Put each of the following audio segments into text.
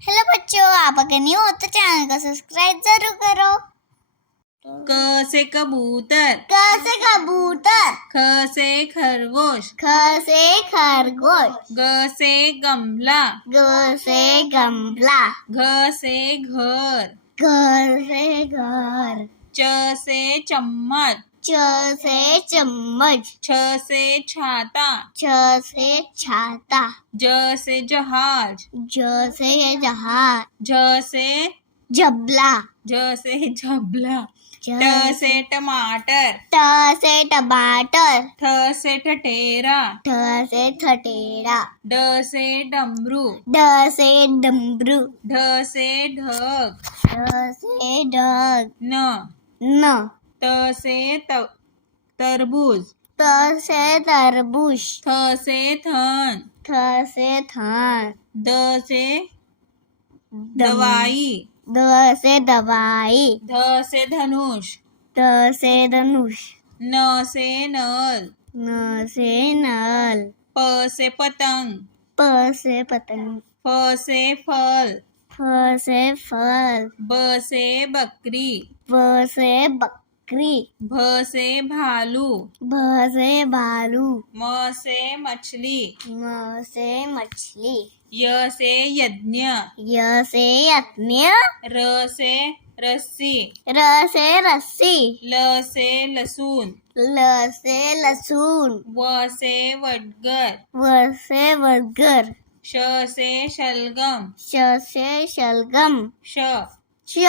Hello बच्चों, आप अगर न्यू हो तो चैनल को सब्सक्राइब जरूर करो। क से कबूतर, क से कबूतर, ख से खरगोश, ख से खरगोश, ग से गमला, ग से गमला, घ से घर, घर से घर, च से चम्मच, च से चम्मच, छ से छाता, छ से छाता, ज से जहाज, ज से जहाज, झ से जबला, झ से झबला, ट ट से टमाटर, ट से टमाटर, ठ से ठठेरा, ठ से ठठेरा, ड से डमरू, ड से डमरू, ढ से ढग, ढ से ढग, न न त से तरबूज, त से तरबूज, थ से थन, थ से थन, द से दवाई, द से दवाई, ध से धनुष, ध से धनुष, न से नल, न से नल, प से पतंग, प से पतंग, फ से फल, फ से फल, ब से बकरी, ब से बकरी, भ से भालू, भ से भालू, म से मछली, म से मछली, य से यज्ञ, य से यज्ञ, र से रस्सी, र से रस्सी, ल से लसूण, ल से लहसुन, व से वडगर, व से बर्गर, श से शलगम, श से शलगम, श श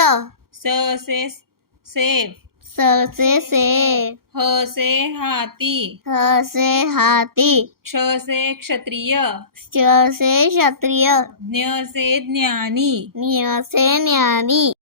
स से सेब, स से सेब, ह से हाथी, ह से हाथी, क्ष से क्षत्रिय, श से क्षत्रिय, ज्ञ से ज्ञानी, ज्ञ से ज्ञानी,